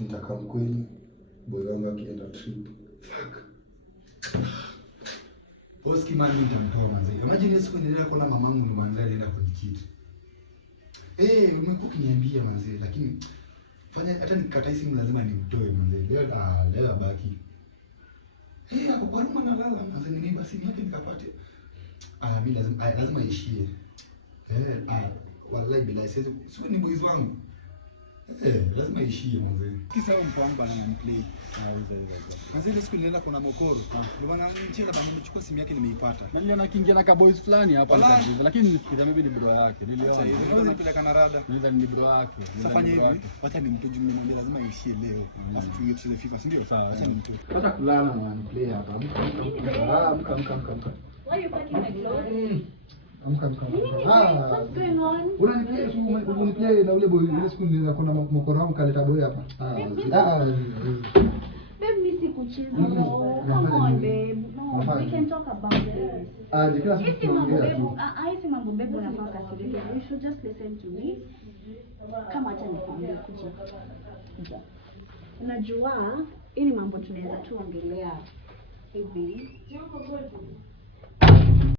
Nitakaa kweli boy wangu akienda trip. Fuck. Boski mani nitamtoa manze. Imagine siku nilele kwa mamangu ndo manze alienda kunichiti. Umekuwa ukiniambia manze lakini fanya hata nikikataa simu lazima nimtoe manze. Leo baki. Hapo kwa room analala manze nimeiba simu yake nikapate. Mimi lazima ishie. Wallahi bila sio ni boys wangu. Lazima ishie manze. Kisa mpo wangu bana play. Manze ile siku nilienda kuna Mokoro. Ndio bana mcheza bana nimechukua simu yake nimeipata. Na niliona kiingia na ka boys fulani hapa nikajiuliza lakini nilifikiria maybe ni bro yake. Niliona. Unaweza nipeleka na rada. Niliona ni bro yake. Safanya hivi. Wacha nimtoe nimwambie lazima ishie leo. Alafu tuingie tucheze FIFA, si ndio? Sawa. Acha nimtoe. Hata kulala na play hapa. Amka. Why are you packing my clothes? Amka. What's going on? Unaniplay na ule boy ile siku nilikuwa na Mokoro wangu kaleta boy hapa. Babe, missy kuchiza. No, come on, babe. No, we can talk about this. Kila siku tunaongea tu. Hizi mambo babe unafaa kasirike. You should just listen to me. Kama acha nikwambie kuja. Unajua, hii ni mambo tunaweza tu ongelea hivi.